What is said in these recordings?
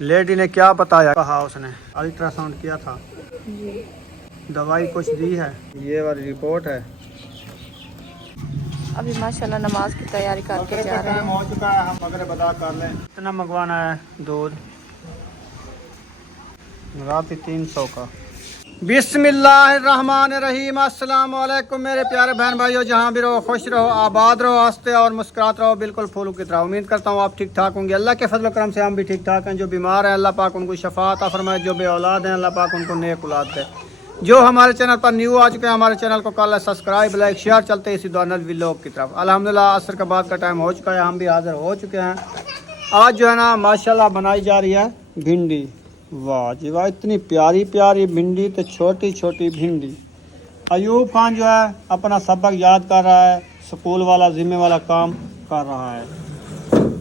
Lady ने क्या बताया, कहा उसने अल्ट्रासाउंड किया था जी। दवाई कुछ दी है, ये वाली रिपोर्ट है। अभी माशाल्लाह नमाज की तैयारी करके जा रहे टाइम हैं। हो चुका है, हम मगरिब अदा कर लें। कितना मंगवाना है दूध? रात 300 का। बिस्मिल्लाहिर्रहमानिर्रहीम। अस्सलाम वालेकुम मेरे प्यारे बहन भाइयों, जहाँ भी रहो खुश रहो, आबाद रहो, हंसते और मुस्कुराते रहो, बिल्कुल फूलों की तरह। उम्मीद करता हूँ आप ठीक ठाक होंगे। अल्लाह के फजल करम से हम भी ठीक ठाक हैं। जो बीमार हैं अल्लाह पाक उनको शफा अता फरमाए, जो बे औलाद हैं अल्लाह पाक उनको नेक औलाद दे। जो हमारे चैनल पर न्यू आ चुके हैं, हमारे चैनल को कर सब्सक्राइब, लाइक, शेयर। चलते हैं इसी दौरान व्लॉग की तरफ। अल्हम्दुलिल्लाह असर के बाद का टाइम हो चुका है, हम भी हाजिर हो चुके हैं। आज जो है ना माशाल्लाह बनाई जा रही है भिंडी। वाह जी वाह, इतनी प्यारी प्यारी भिंडी, तो छोटी छोटी भिंडी। अयूब खान जो है अपना सबक याद कर रहा है, स्कूल वाला जिम्मे वाला काम कर रहा है।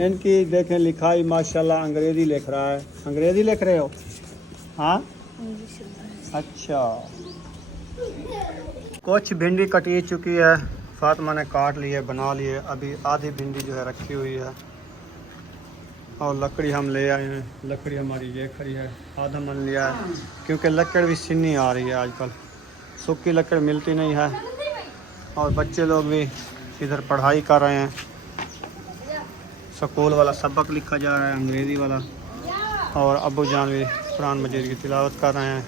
इनकी देखें लिखाई माशाल्लाह अंग्रेज़ी लिख रहा है। अंग्रेज़ी लिख रहे हो? हाँ अच्छा। कुछ भिंडी कटी चुकी है, फातिमा ने काट ली है, बना ली है। अभी आधी भिंडी जो है रखी हुई है। और लकड़ी हम ले आए हैं, लकड़ी हमारी ये खड़ी है, आधा मन लिया है क्योंकि लकड़ भी सिन्नी आ रही है आजकल, सूखी लकड़ मिलती नहीं है। और बच्चे लोग भी इधर पढ़ाई कर रहे हैं, स्कूल वाला सबक लिखा जा रहा है अंग्रेज़ी वाला। और अब्बू जान भी कुरान मजीद की तिलावत कर रहे हैं।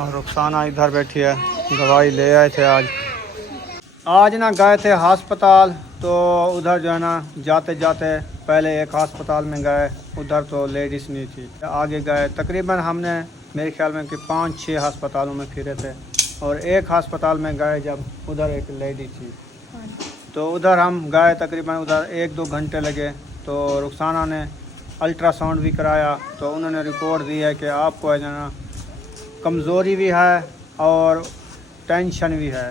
और रुखसाना इधर बैठी है, दवाई ले आए थे आज ना गए थे अस्पताल, तो उधर जो है ना जाते जाते पहले एक अस्पताल में गए, उधर तो लेडीज़ नहीं थी। आगे गए, तकरीबन हमने मेरे ख्याल में कि 5-6 अस्पतालों में फिरे थे। और एक अस्पताल में गए जब, उधर एक लेडी थी, तो उधर हम गए, तकरीबन उधर 1-2 घंटे लगे। तो रुखसाना ने अल्ट्रासाउंड भी कराया, तो उन्होंने रिपोर्ट दी है कि आपको है ना कमज़ोरी भी है और टेंशन भी है।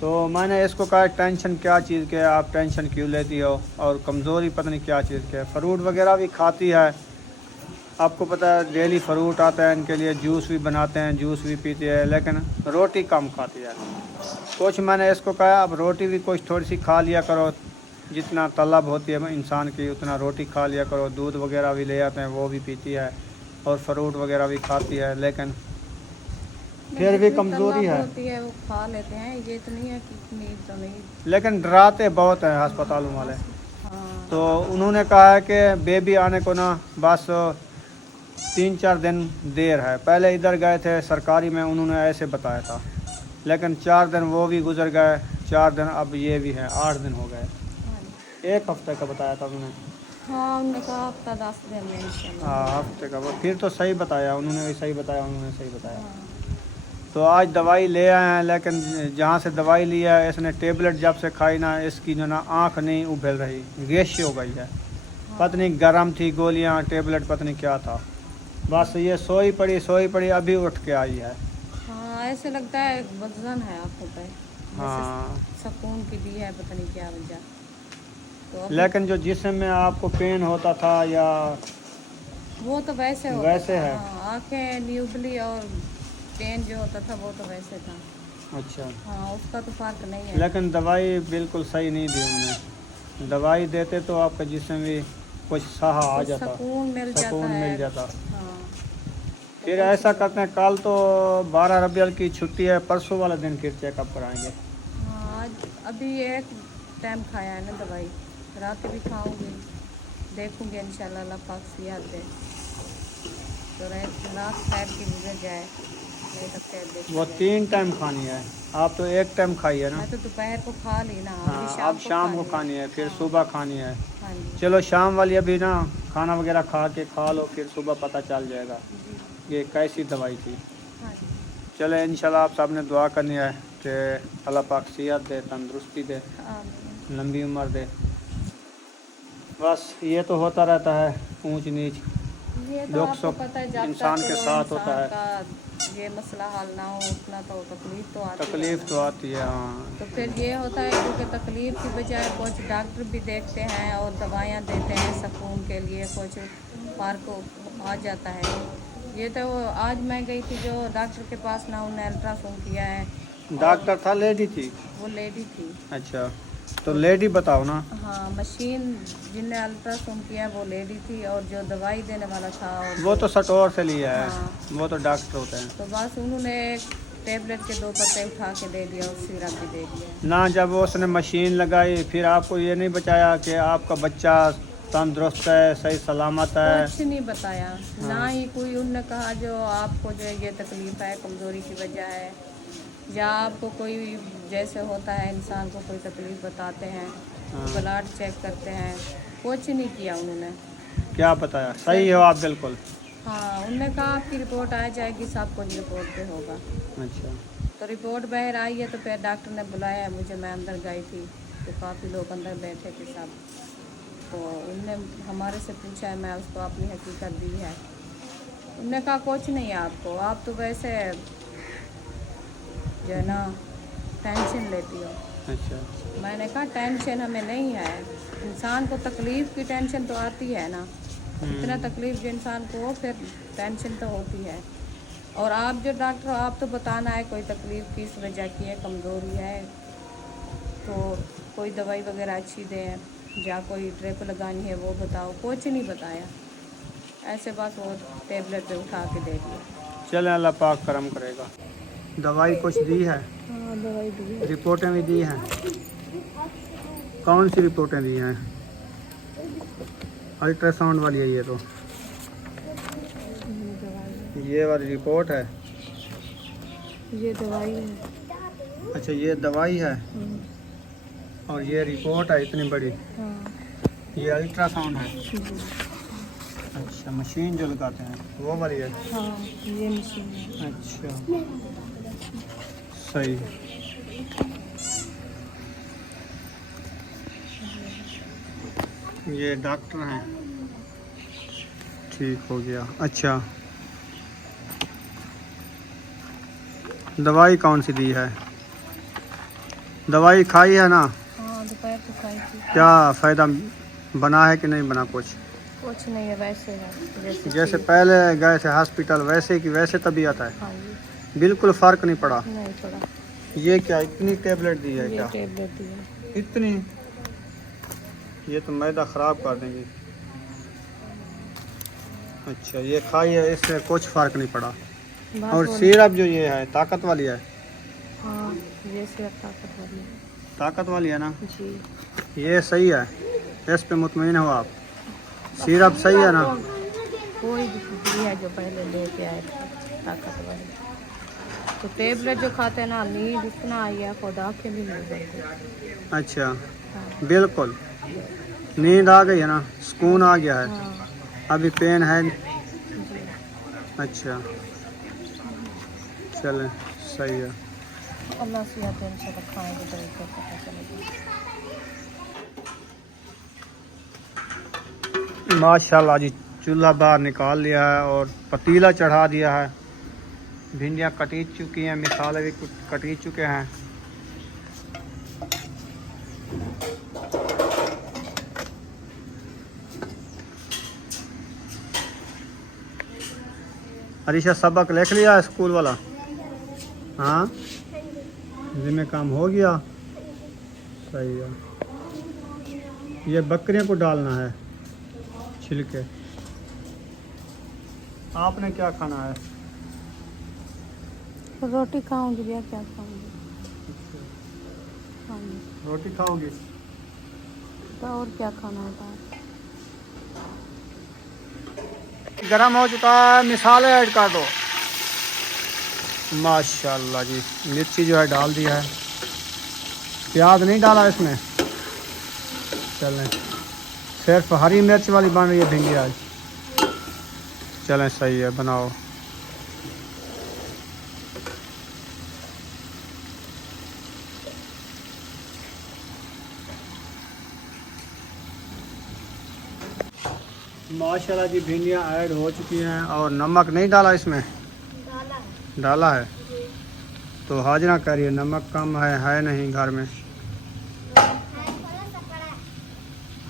तो मैंने इसको कहा टेंशन क्या चीज़ के, आप टेंशन क्यों लेती हो, और कमज़ोरी पता नहीं क्या चीज़ के। फ्रूट वगैरह भी खाती है, आपको पता है डेली फ्रूट आता है इनके लिए, जूस भी बनाते हैं, जूस भी पीती है, लेकिन रोटी कम खाती है। कुछ मैंने इसको कहा अब रोटी भी कुछ थोड़ी सी खा लिया करो, जितना तलब होती है इंसान की उतना रोटी खा लिया करो। दूध वगैरह भी ले आते हैं, वो भी पीती है, और फ्रूट वगैरह भी खाती है, लेकिन फिर भी कमज़ोरी है। होती है वो खा लेते हैं, ये तो नहीं है कि नींद तो नहीं। लेकिन डराते बहुत हैं अस्पतालों वाले। हाँ। तो उन्होंने कहा है कि बेबी आने को ना बस 3-4 दिन देर है। पहले इधर गए थे सरकारी में, उन्होंने ऐसे बताया था, लेकिन 4 दिन वो भी गुजर गए, 4 दिन अब ये भी है, 8 दिन हो गए। एक हफ्ते का बताया था उन्होंने। हाँ उन्होंने कहा हफ्ता 10 दिन में इंशाल्लाह। हाँ हफ्ते का, वो फिर तो सही बताया, उन्होंने भी सही बताया, उन्होंने सही बताया। तो आज दवाई ले आए हैं, लेकिन जहाँ से दवाई लिया है इसने टेबलेट जब से खाई ना, इसकी जो ना आँख नहीं उभल रही, गैस हो गई है। पता नहीं गर्म थी गोलियाँ, टेबलेट पता नहीं क्या था। बस ये सोई पड़ी, अभी उठ के आई है। हाँ ऐसे लगता है वजन है आँखों पे। हाँ सुकून की दी है, पता नहीं क्या वजह। तो लेकिन जो जिस्म में आपको पेन होता था या वो तो वैसे होता वैसे था। है। हाँ, आँखें नहीं उबली और पेन जो होता था वो तो वैसे था। अच्छा। हाँ उसका तो फर्क नहीं है। लेकिन दवाई बिल्कुल सही नहीं दी उन्होंने। दवाई देते तो आपका जिस्म भी कुछ साह आ जाता, सुकून मिल जाता। हाँ। फिर ऐसा करते हैं, कल तो 12 रबियल की छुट्टी है, परसों वाला दिन फिर चेकअप कराएंगे। हाँ आज अभी एक टाइम खाया है ना दवाई, रात भी खाऊंगी, देखूंगी इंशाल्लाह अल्लाह पाक सेहत दे तो रात खैर की गुजर जाए, नहीं तो खैर देख वो 3 टाइम खानी है, आप तो 1 टाइम खाई है ना। मैं तो दोपहर को खा ली ना, अभी हाँ अब शाम को खानी है, फिर सुबह खानी है। हाँ जी। चलो शाम वाली अभी ना खाना वगैरह खा लो, फिर सुबह पता चल जाएगा ये कैसी दवाई थी। हाँ जी। चले इंशाल्लाह आप सबने दुआ करनी है कि अल्लाह पाक सेहत दे, तंदुरुस्ती दे, लंबी उम्र दे। बस ये तो होता रहता है, ऊंच नीच ये तो दुख आपको सुख पता है, जब इंसान तक के साथ होता है। का ये मसला हल ना हो उतना तो तकलीफ तो आती है। तकलीफ़ तो आती है हाँ। तो फिर ये होता है क्योंकि तकलीफ़ की बजाय कुछ डॉक्टर भी देखते हैं और दवाइयाँ देते हैं सुकून के लिए, कुछ फर्क आ जाता है। ये तो आज मैं गई थी जो डॉक्टर के पास ना, उन्होंने अल्ट्रासाउंड किया है। डॉक्टर था लेडी थी? वो लेडी थी। अच्छा। तो लेडी बताओ ना। हाँ, मशीन जिनने अल्ट्रासाउंड किया वो लेडी थी, और जो दवाई देने वाला था और वो तो स्टोर से लिया है। हाँ। वो तो डॉक्टर होते हैं तो बस उन्होंने टेबलेट के 2 पत्ते उठा के दे दिया और सिरप भी दे दिया। ना। जब उसने मशीन लगाई फिर आपको ये नहीं बताया कि आपका बच्चा तंदुरुस्त है, सही सलामत है? कुछ नहीं बताया, ना ही कोई उनने कहा जो आपको जो है ये तकलीफ है, कमज़ोरी की वजह है, या आपको कोई जैसे होता है इंसान को कोई तकलीफ बताते हैं, ब्लड चेक करते हैं, कुछ नहीं किया उन्होंने। क्या बताया? सही हो आप बिल्कुल। हाँ, उनने कहा आपकी रिपोर्ट आ जाएगी, सब कुछ रिपोर्ट पे होगा। अच्छा। तो रिपोर्ट बाहर आई है, तो फिर डॉक्टर ने बुलाया मुझे, मैं अंदर गई थी तो काफ़ी लोग अंदर बैठे थे सब। तो उनने हमारे से पूछा है, मैं उसको अपनी हकीकत दी है। उनने कहा कुछ नहीं है आपको, आप तो वैसे जो है ना टेंशन लेती हो। अच्छा। मैंने कहा टेंशन हमें नहीं है, इंसान को तकलीफ़ की टेंशन तो आती है ना, इतना तकलीफ़ जो इंसान को हो फिर टेंशन तो होती है। और आप जो डॉक्टर हो, आप तो बताना है कोई तकलीफ़ किस वजह की है, कमज़ोरी है, तो कोई दवाई वगैरह अच्छी दें, या कोई ट्रिप लगानी है वो बताओ। कुछ नहीं बताया, ऐसे बस वो टेबलेट पे उठा के दे दिया। चले, अल्लाह पाक करम करेगा। दवाई कुछ दी है? हाँ, दवाई दी है। रिपोर्टें भी दी हैं? कौन सी रिपोर्टें दी हैं? अल्ट्रासाउंड वाली है ये तो। ये वाली रिपोर्ट है? ये दवाई है। अच्छा, ये दवाई है और ये रिपोर्ट है इतनी बड़ी। हाँ। ये अल्ट्रासाउंड है। अच्छा, मशीन जो लगाते हैं वो वाली है? हाँ, ये मशीन है। अच्छा, सही। ये डॉक्टर हैं, ठीक हो गया। अच्छा, दवाई कौन सी दी है? दवाई खाई है ना? हाँ, दोपहर को खाई थी। क्या फ़ायदा बना है कि नहीं बना कुछ? कुछ नहीं है, वैसे है जैसे पहले गए थे हॉस्पिटल वैसे की वैसे तबीयत है? हाँ जी, बिल्कुल फ़र्क नहीं पड़ा? नहीं पड़ा। ये क्या इतनी टेबलेट दी है? ये क्या टेबलेट दी है। इतनी? ये तो मैदा ख़राब कर देंगी। अच्छा, ये खाई है, इससे कुछ फ़र्क नहीं पड़ा। बस और वो- सिरप जो ये है ताकत वाली है? हाँ, ये सिर्फ ताकत वाली है। ताकत वाली है ना? जी। ये सही है, इस पे मुतमईन हो आप? सिरप सही है ना? कोई भी है जो पहले लेके आए थे ताकत वाली, तो टेबलेट जो खाते हैं ना, नींद इतना आई है, खुदा के भी मिल गई। अच्छा, हाँ। बिल्कुल नींद आ गई है ना, सुकून आ गया है। हाँ अभी पेन है? जी। अच्छा, चलें, सही है। अल्लाह से या तो इंशाल्लाह खाएंगे तो इसका पता चलेगा। माशाल्लाह जी, चूल्हा बाहर निकाल लिया है और पतीला चढ़ा दिया है। भिंडियाँ कटी चुकी हैं, मिसाले भी कटी चुके हैं। अरीशा सबक लिख लिया है स्कूल वाला? हाँ, जिम्मे काम हो गया। सही है। ये बकरियों को डालना है छिलके। आपने क्या खाना है? रोटी खाऊंगी भैया, क्या खाऊंगी? हाँ जी। रोटी खाओगी? तो और क्या खाना होता है? गरम हो चुका है, मिसाले ऐड कर दो। माशाल्लाह जी, मिर्ची जो है डाल दिया है, प्याज नहीं डाला इसमें। चलें, सिर्फ हरी मिर्च वाली बन रही है भिंडी आज। चलें, सही है, बनाओ। माशाल्लाह जी, भिंडियाँ ऐड हो चुकी हैं और नमक नहीं डाला इसमें? डाला है। तो हाजरा करिए, नमक कम है नहीं घर में?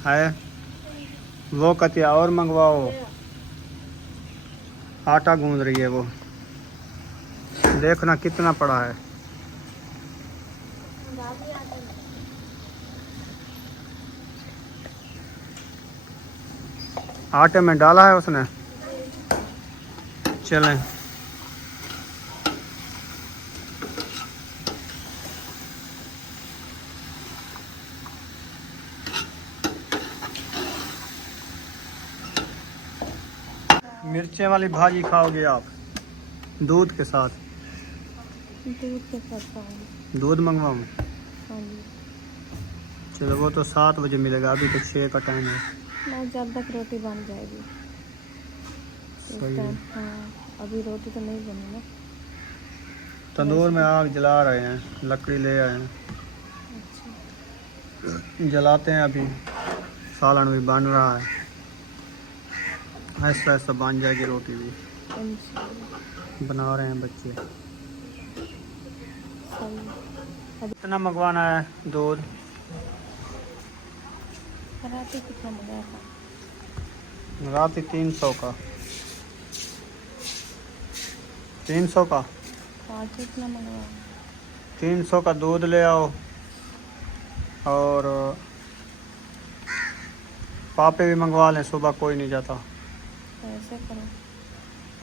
है वो कतिया और मंगवाओ। आटा गूंद रही है वो, देखना कितना पड़ा है। आटे में डाला है उसने। चलें मिर्चें वाली भाजी खाओगे आप दूध के साथ? दूध के साथ खाऊंगी। दूध मंगवाऊँ? हाँ जी। चलो वो तो 7 बजे मिलेगा, अभी तो 6 का टाइम है। ना जब तक रोटी बन जाएगी इस सही है। टाइम। हाँ अभी रोटी तो नहीं बनी ना। तंदूर में आग जला रहे हैं, लकड़ी ले आए हैं, अच्छा। जलाते हैं। अभी सालन भी बन रहा है, ऐसा ऐसा बन जाएगी रोटी भी। इंशाल्लाह। बना रहे हैं बच्चे। सही। कितना मंगवाना है दूध? रात कितना मंगाया था? रात 300 का। 300 का? हाँ कितना मंगवाया? 300 का दूध ले आओ और पापे भी मंगवा लें, सुबह कोई नहीं जाता। ऐसे करो,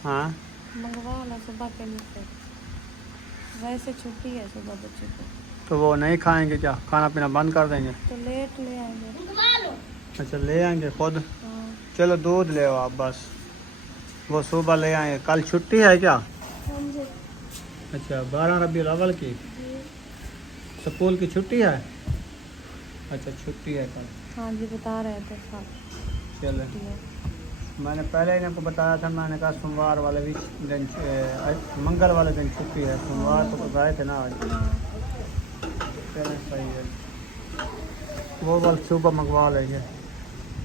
हाँ मंगवा लो सुबह के लिए। वैसे छुट्टी है सुबह बच्चे को। तो वो नहीं खाएंगे क्या? खाना पीना बंद कर देंगे? तो लेट ले आएंगे। अच्छा ले आएंगे खुद? हाँ। चलो दूध ले आओ आप बस, वो सुबह ले आएंगे। कल छुट्टी है क्या? हाँ जी। अच्छा 12 रबीउल अव्वल की स्कूल की छुट्टी है? अच्छा छुट्टी है कल। हाँ जी बता रहे थे साहब। चलो मैंने पहले ही इनको बताया था, मैंने कहा सोमवार वाले भी दिन मंगल वाले दिन छुट्टी है, सोमवार को तो गए थे ना आज। चलें सही है, वो बल सुबह मंगवा लेंगे।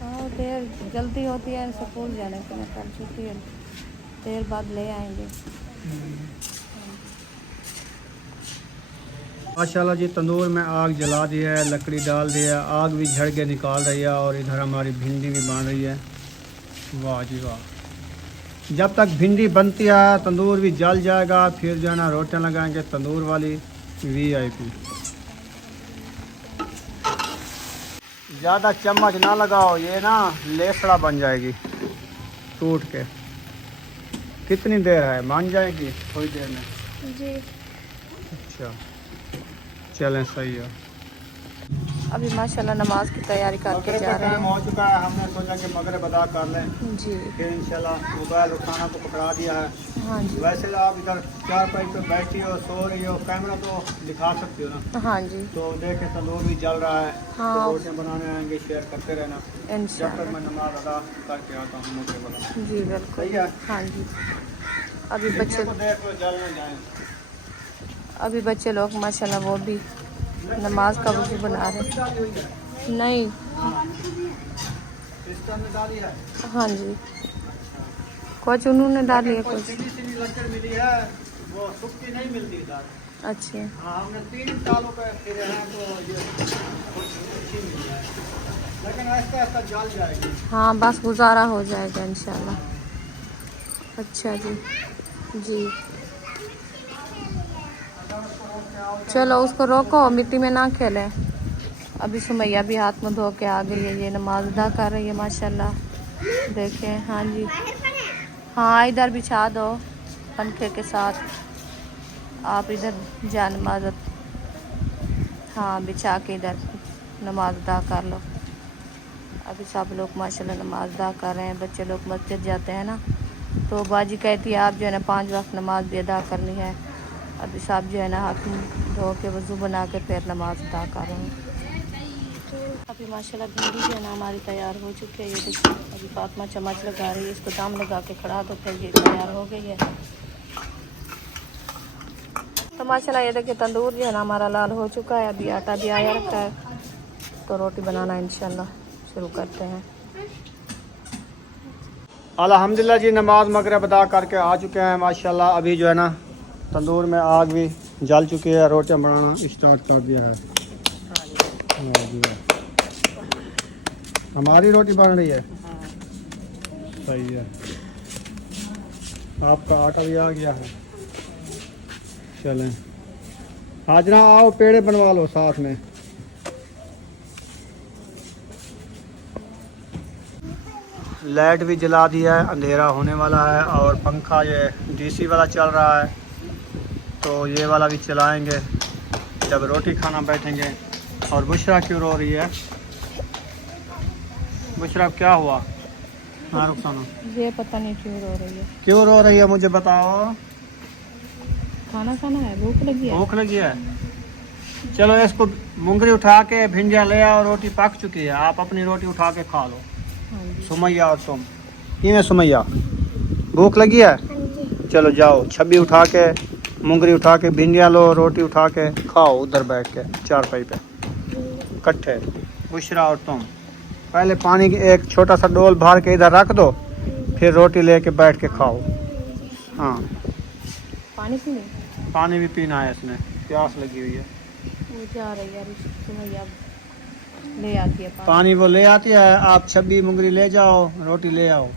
हाँ देर जल्दी होती है स्कूल जाने के लिए, कल छुट्टी है, देर बाद ले आएंगे। माशाल्लाह जी तंदूर में आग जला दी है, लकड़ी डाल दी है, आग भी झड़ के निकाल रही है और इधर हमारी भिंडी भी बन रही है। वाह जी वाह। जब तक भिंडी बनती है तंदूर भी जल जाएगा, फिर जो है ना रोटियां लगाएंगे तंदूर वाली VIP। ज़्यादा चम्मच ना लगाओ, ये ना लेसड़ा बन जाएगी टूट के। कितनी देर है, मान जाएगी थोड़ी देर में? जी अच्छा चलें सही है। अभी माशाल्लाह नमाज की तैयारी करके जा रहे टाइम हैं। हो चुका है, हमने सोचा कि मगरिब अदा कर लें, जी फिर इंशाल्लाह मोबाइल उठाना को पकड़ा दिया है। हाँ जी। वैसे तो आप इधर चारपाई पे बैठी हो, सो रही हो, कैमरा तो दिखा सकती हो ना। हाँ जी। तो देखे तंदूर भी जल रहा है, हाँ। तो रोटियां बनाने आएंगे, शेयर करते रहना जब तक इंशाल्लाह। मैं नमाज अदा करके आता हूँ मगरिब वाला। जी बिल्कुल। सही है। हाँ जी। अभी बच्चे को देख लो जल न जाए। अभी बच्चे लोग माशाल्लाह वो भी नमाज का वजू बना रहे हैं। नहीं सिस्टम में डाली है। हाँ जी कुछ उन्होंने डाली है कुछ। सीधी लकड़ मिली है, वो सूखी नहीं मिलती इधर। अच्छी है। हाँ हमने 3 सालों पे फिरे हैं तो ये अच्छी मिली है, लेकिन ऐसा ऐसा जल जाएगी। हाँ बस गुजारा हो जाएगा इंशाल्लाह। अच्छा जी। जी चलो उसको रोको, मिट्टी में ना खेले। अभी सुमैया भी हाथ में धो के आ गई है, ये नमाज अदा कर रही है माशाल्लाह। देखें हाँ जी। हाँ इधर बिछा दो पंखे के साथ, आप इधर जा नमाज। हाँ बिछा के इधर नमाज अदा कर लो। अभी सब लोग माशाल्लाह नमाज अदा कर रहे हैं। बच्चे लोग मस्जिद जाते हैं ना, तो बाजी कहती है आप जो है ना 5 वक्त नमाज भी अदा करनी है। अभी सब जो है ना हाथ धो के वज़ू बना के फिर नमाज अदा कर रहे हैं। अभी माशाल्लाह भिंडी जो है ना हमारी तैयार हो चुकी है। ये देखिए अभी फातिमा चम्मच लगा रही है, इसको दाम लगा के खड़ा दो, फिर ये तैयार हो गई है। तो माशाल्लाह ये देखिए तंदूर जो है ना हमारा लाल हो चुका है। अभी आटा भी आया रखा है, तो रोटी बनाना इंशाल्लाह शुरू करते हैं। अल्हम्दुलिल्लाह जी नमाज मगरिब अदा करके आ चुके हैं माशाल्लाह। अभी जो है ना तंदूर में आग भी जल चुकी है, रोटियां बनाना स्टार्ट कर दिया है। हाँ जी हमारी रोटी बन रही है। सही है, आपका आटा भी आ गया है। चलें आज ना आओ पेड़े बनवा लो साथ में। लाइट भी जला दी है, अंधेरा होने वाला है। और पंखा ये डीसी वाला चल रहा है, तो ये वाला भी चलाएंगे जब रोटी खाना बैठेंगे। और बुशरा क्यों रो रही है? बुशरा क्या हुआ? हाँ रुखसाना, ये पता नहीं क्यों रो रही है। क्यों रो रही है मुझे बताओ। खाना खाना है, भूख लगी है। भूख लगी है? चलो इसको मुंगरी उठा के भिंडिया ले आओ, रोटी पक चुकी है, आप अपनी रोटी उठा के खा लो। हाँ जी। सुमैया और तुम में सुमैया भूख लगी है? चलो जाओ, छब्बी उठा के मुंगरी उठा के भिंडिया लो, रोटी उठा के खाओ उधर बैठ के चारपाई पे इकट्ठे। बुशरा और तुम पहले पानी की एक छोटा सा डोल भर के इधर रख दो, फिर रोटी लेके बैठ के खाओ। हाँ पानी पीने पानी भी पीना है, इसमें प्यास लगी हुई है। वो जा रही है सुमैया, ले आती है पानी वो ले आती है, आप छब्बी मुंगरी ले जाओ, रोटी ले आओ।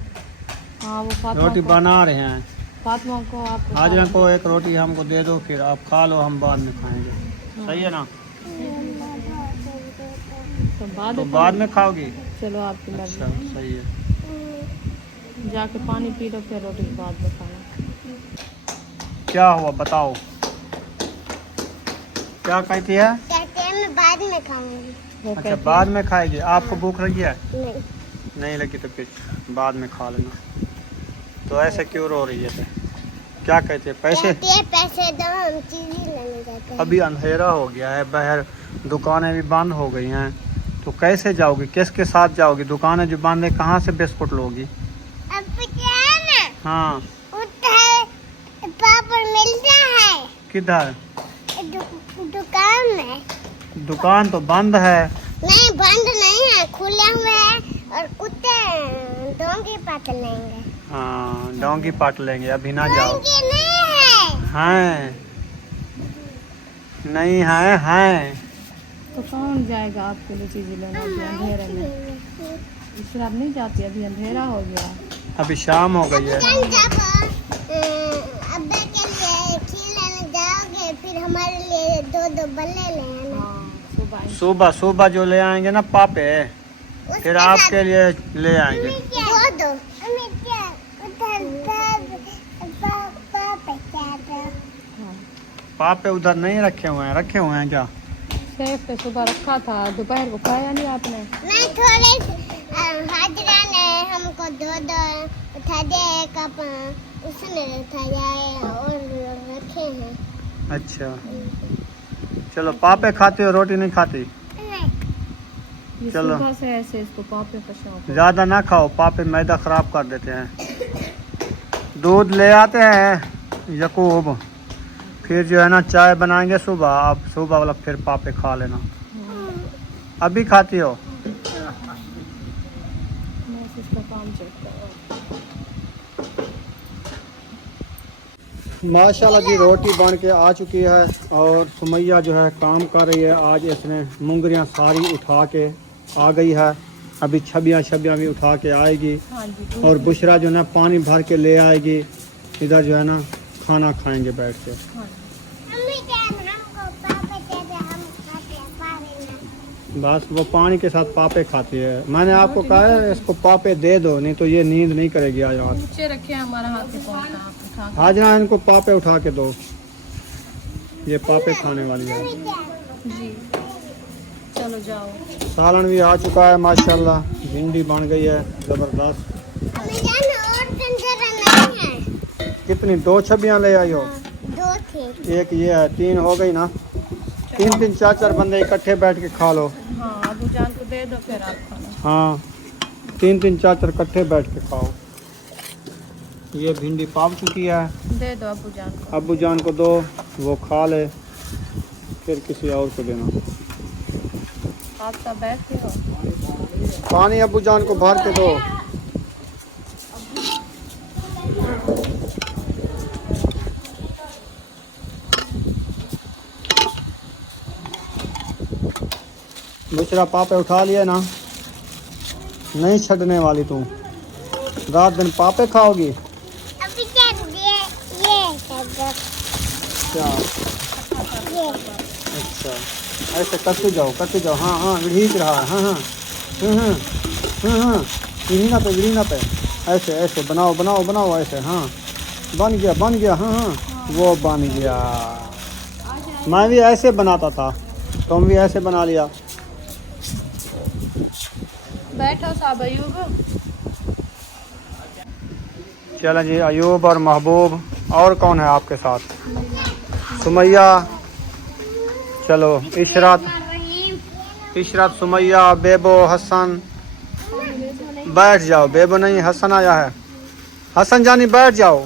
हाँ वो फातिमा रोटी को, बना रहे हैं। फातिमा को आप हाजरा को एक रोटी हमको दे दो, फिर आप खा लो, हम बाद में खाएंगे। सही है ना? तो तो बाद में खाओगी? चलो आपकी अच्छा मर्जी। सही है। जाके पानी पी लो, फिर रोटी बाद में खाना। क्या हुआ बताओ, क्या कहती है? कहते हैं मैं बाद में खाऊंगी। वो अच्छा कहती बाद में खाएगी। आपको भूख लगी है? नहीं, नहीं लगी तो फिर बाद में खा लेना। तो ऐसे क्यों रो रही है? तो क्या कहते हैं? पैसे? कहते हैं पैसे दो, हम चीज़ लेने जाते हैं। अभी अंधेरा हो गया है, बाहर दुकानें भी बंद हो गई हैं, तो कैसे जाओगी? किसके साथ जाओगी? दुकानें जो बंद है, कहाँ से बिस्कुट लोगी? अब क्या है ना, हाँ उधर पापड़ मिलता है। किधर? दुकान में। दुकान तो बंद है। नहीं बंद नहीं है, खुले हुए है। और कुत्ते डोंगी पात लेंगे। हाँ डोंगी पाट लेंगे, अभी ना जाओ। डोंगी नहीं है। हैं नहीं है, हैं। तो कौन जाएगा आपके लिए चीज़ें लेने अभी अंधेरे में? इसलिए आप नहीं जाती, अभी अंधेरा हो गया। अभी शाम हो गई है। जब अब्बा के लिए खीर लेने जाओगे, फिर हमारे लिए दो बल्ले ले आना। हाँ सुबह आएंगे। सुबह सुबह जो ले आएंगे ना पापे, फिर आपके लिए ले आएंगे। दो हाँ पापे उधर नहीं रखे हुए हैं, रखे हुए हैं क्या? सेफ पे सुबह रखा था, दोपहर को खाया नहीं आपने? नहीं, थोड़े हाजरा ने हमको दो उठा दे, कप उसने उठाया है और रखे हैं। अच्छा चलो, पापे खाते हो, रोटी नहीं खाती? ये चलो। सुबह से ऐसे इसको पापे का शौक है। ज़्यादा ना खाओ, पापे मैदा ख़राब कर देते हैं। दूध ले आते हैं यकूब, फिर जो है ना चाय बनाएंगे सुबह, आप सुबह वाला फिर पापे खा लेना। अभी खाती हो? मैं इसका काम चलता है। माशाल्लाह जी, रोटी बन के आ चुकी है और सुमैया जो है काम कर रही है। आज इसने मुंगरियाँ सारी उठा के आ गई है, अभी छबियाँ भी उठा के आएगी। हाँ जी। और बुशरा जो है ना पानी भर के ले आएगी, इधर जो है ना खाना खाएंगे बैठ के। हाँ। बस वो पानी के साथ पापे खाती है। मैंने आपको कहा है इसको पापे दे दो, नहीं तो ये नींद नहीं करेगी आज रात। नीचे रखे हमारा हाथ के पहुंचता, आप उठा के। आज ना इनको पापे उठा के दो, ये पापे खाने वाली है। जी चलो जाओ। सालन भी आ चुका है माशाल्लाह, भिंडी बन गई है ज़बरदस्त। कितनी? 2 छबियाँ ले आई हो? 2 थे। एक ये है, 3 हो गई ना। 3 4 बंदे इकट्ठे बैठ के खा लो। हाँ अबू जान को दे दो, फिर आप खाना। हाँ 3 4 इकट्ठे बैठ के खाओ। ये भिंडी पाक चुकी है, दे दो अबू जान को। अब्बू जान को दो, वो खा ले, फिर किसी और को देना। आप सब बैठते हो? पानी अब्बू जान को भर के दो। बुशरा पापे उठा लिए ना, नहीं छड़ने वाली तू, रात दिन पापे खाओगी अभी क्या ये क्या? ये अच्छा ऐसे करते जाओ। हाँ हाँ, भीग रहा है। हाँ हाँ हाँ हाँ हाँ हाँ ग्रीना पे ऐसे ऐसे बनाओ बनाओ बनाओ ऐसे। हाँ बन गया। हाँ हाँ वो बन गया। मैं भी ऐसे बनाता था, तुम भी ऐसे बना लिया। बैठो साहब अयूब। चलें जी, अयूब और महबूब, और कौन है आपके साथ? सुमैया, चलो इशरत सुमैया बेबो हसन, बैठ जाओ। बेबो नहीं हसन आया है। हसन जानी बैठ जाओ,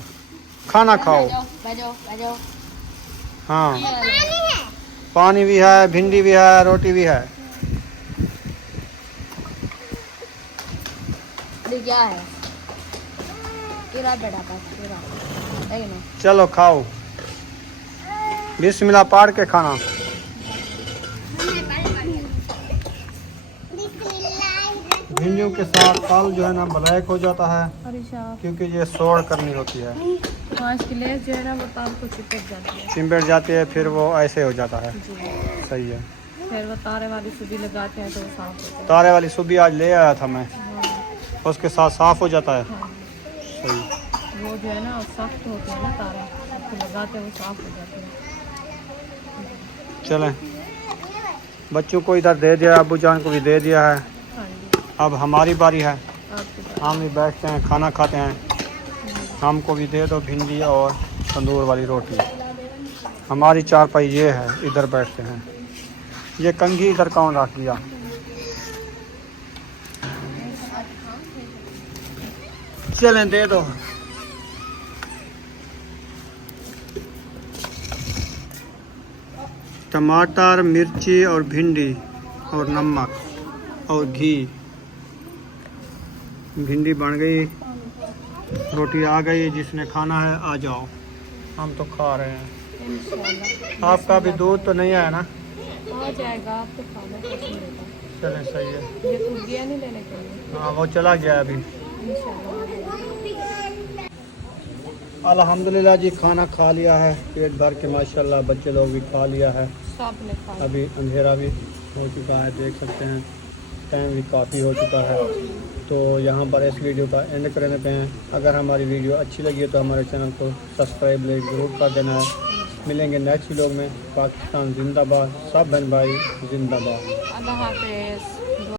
खाना खाओ। बैठो। हाँ पानी भी है, भिंडी भी है, रोटी भी है। क्या है? बेटा चलो खाओ, बिस्मिल्लाह पाड़ के खाना। भिंडियों के साथ तल जो है ना ब्लैक हो जाता है, क्योंकि ये सोड़ करनी होती है। हाँ, इसकी लेस जो है ना वो तार को चिपट जाती है, फिर वो ऐसे हो जाता है। सही है। फिर वो तारे वाली सुबी लगाते हैं तो वो साफ होता है। तारे वाली सुबी आज ले आया था मैं, उसके साथ साफ हो जाता है। सही। वो जो है ना सख्त होते हैं ना तारे, उसको लगाते हैं वो साफ हो जाते हैं। चलें, बच्चों को इधर दे दिया, अब्बू जान को भी दे दिया है। हाँ जी, अब हमारी बारी है, आपके पास। हम भी बैठते हैं, खाना खाते हैं। हमको भी दे दो भिंडी और तंदूर वाली रोटी। हमारी चारपाई ये है, इधर बैठते हैं। ये कंघी इधर कौन रख दिया? चलें दे दो। टमाटर, मिर्ची और भिंडी और नमक और घी। भिंडी बन गई, रोटी आ गई। जिसने खाना है आ जाओ, हम तो खा रहे हैं। इंशाल्लाह। आपका भी दूध तो नहीं आया ना? आ जाएगा, आप तो खाना कुछ नहीं देता। चलें सही है। ये तो गया नहीं लेने के लिए। हाँ वो चला गया अभी। इंशाल्लाह। अल्हम्दुलिल्लाह जी, खाना खा लिया है पेट भर के माशाल्लाह। बच्चे लोग भी खा लिया है। सब ने खा अभी अंधेरा भी हो चुका है, देख सकते हैं टाइम भी काफ़ी हो चुका है। तो यहाँ पर इस वीडियो का एंड करने पे हैं। अगर हमारी वीडियो अच्छी लगी है तो हमारे चैनल को सब्सक्राइब ज़रूर कर देना है। मिलेंगे नेक्स्ट व्लॉग में। पाकिस्तान जिंदाबाद, सब बहन भाई जिंदाबाद। अल्लाह हाफिज़।